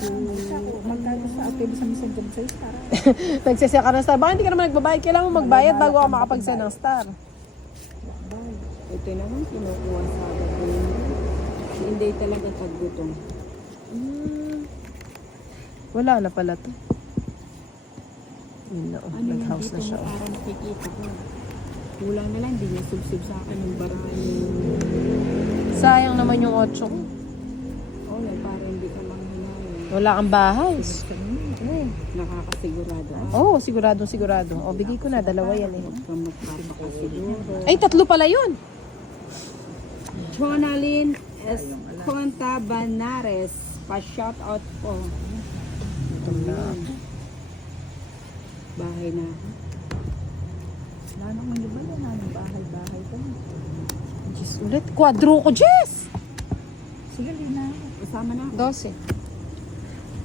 Magkano sa apel sa messenger sa star? Nagsesya ka ng star. Baka hindi ka naman nagbabayad. Kailangan mo magbayad bago ka makapag-send ng star. Ito naman, kinukuha sa akin. Hindi talaga tagutong. Wala na pala to. Yun na, Ano yung nag-house na dito siya. mo parang nakikita ko? Kulang na lang, hindi niya subsib sa akin yung barahan. Sayang naman yung 8 ko. Oh, yan, parang hindi ka manghinayang. Wala kang bahay. Nakakasigurado. Oo, sigurado. O, bigay ko na. Dalawa yan eh. Huwag kang magpapakasiguro. Ay, 3 pala yun. Jonalyn Esconta Banares, pa-shoutout po. Ito na. Bahay na. Nanong ano ba yan? Nanong bahay ka na. Diyos ulit. Quadro ko, Jess! Sige, Lina. Kasama na. 12.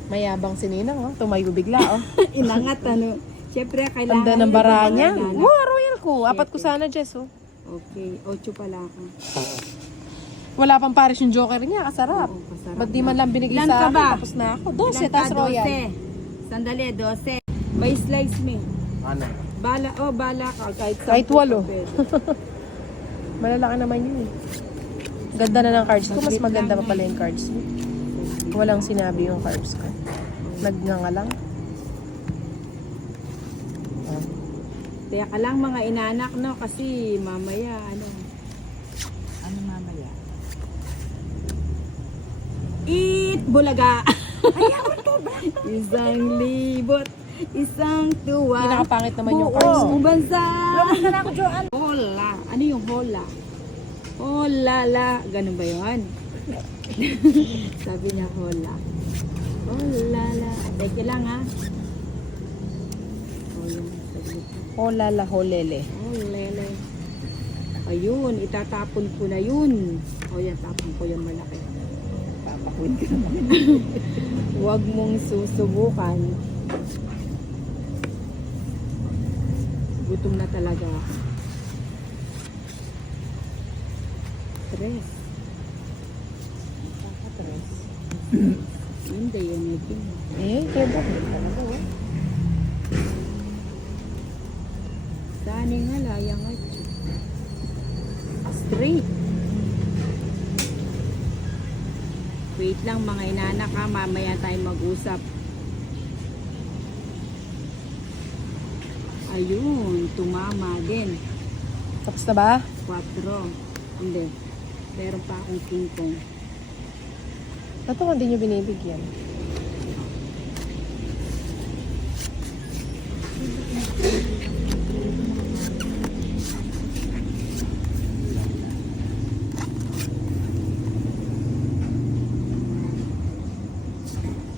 Mayabang si Ninang, oh. Tumayo bigla, oh. Inangat, ano. Siyempre, kailangan. Tanda ng bara niya. Kailangan. Wow, royal ko. 4 ko sana, Jess, oh. Okay, 8 pala ako. Wala pang pares yung joker niya. Kasarap. Oo, kasarap Ba't di na. man lang binigay Ilan sa ka akin? ba? Tapos na ako. 12, Ilan tas ka? royal. 12. Sandali, 12. May slice me. Ano? Bala ka. Kahit 10 walo. pwede. Malalaki naman yun eh. Ganda na ng cards ko. Mas maganda pa pala yung cards ko. Walang sinabi yung cards ko. Nagnganga lang. Kaya ka lang mga inanak, no? Kasi mamaya, ano. Ano mamaya? Eat bulaga. Isang libot. Isang tuwa. Pinakapangit naman yung cards ko. Buong bansa. Lumos na ako, Joan. Hola. Ano yung hola? Hola la. Ganun ba yun? Sabi niya hola. Hola la. Teka lang ha. Oh, yun. Holala, holele. Holele. Ayun. Itatapon ko na yun. O yan. Tapon ko yung malaki. Papakuin ka naman. Huwag mong susubukan. Gutom na talaga ako. Stress. Stress. Hindi yan ito. Eh, kaya ba? Talaga, oh. Sani nga layang at straight. Wait lang mga inanak ha. Mamaya tayo mag-usap. Ayun. Tumama din. Tapos na ba? 4. Hindi. Meron pa akong king kong. Ito kung hindi nyo binibigyan.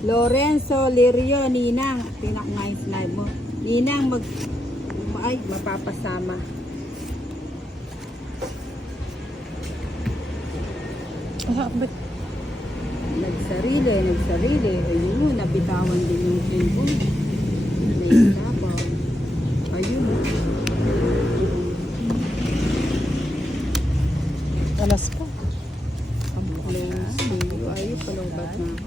Lorenzo Lirio, Ninang. Tingnan ko nga yung slide mo. Ninang, mapapasama. Ah, ba't? Nagsarili. Ayun, nabitawan din yung king ko. Naitabaw. Ayun. Alas pa. Lorenzo. Ayun, palungkat na ako.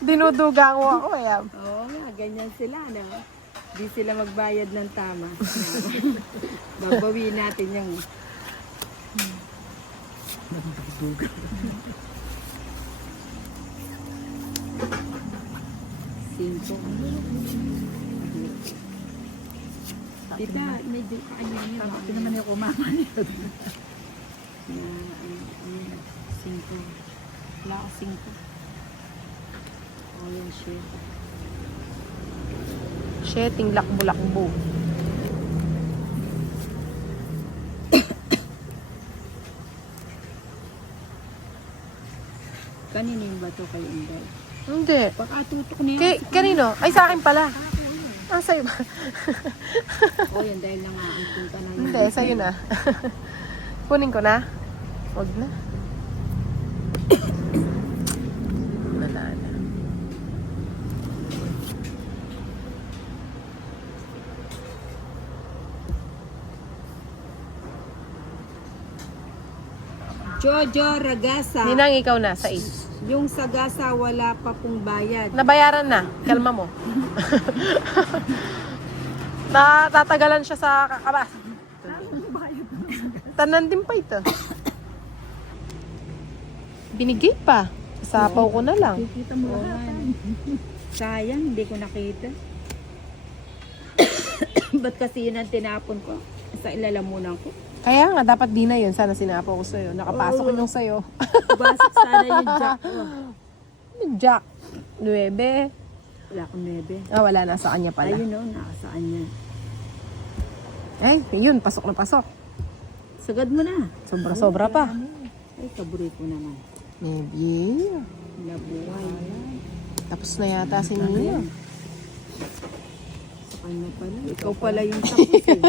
Dinuduga mo ako eh. Oo nga, ganyan sila, no? Di sila magbayad ng tama. Babawiin natin yung... Cinco. Tita, medyo kaanya Ito naman yung kumama niya. Cinco. Wala ka cinco. Oh, yung shit. Sheting lakbo-lakbo. Kanino yung bato kay Inday? Hindi. Baka tutok niya. Kanino? Ay, sa akin pala. Ah, sa'yo ba? Oh, yan dahil lang ang punta na yun. Hindi, sa'yo na. Kunin ko na. Huwag na. Wala na. Jojo Ragasa. Ninang, ikaw na, sa 8. Yung sagasa, wala pa pong bayad. Nabayaran na. Kalma mo. Tatagalan siya sa kakabas. Tanan din pa ito. Binigay pa. Sapaw ko na lang. Kikita mo lahat. Sayang, hindi ko nakita. Ba't kasi yun ang tinapon ko? Sa ilalamunan ko. Kaya nga, dapat di na yun. Sana sinapaw ko sa'yo. Nakapasok ko yung sa'yo. Basik sana yung jack ko. Jack. 9. Wala akong nebe. Ah, wala na sa kanya pala. Ayun o, nakasaan niya. Ay, yun. Pasok na pasok. Sagad mo na. Sobra-sobra pa. Ay, paborito naman. Maybe. Nabuhay. Tapos na yata si Nina. Sa kanya pala. Ikaw pala yung tapos eh.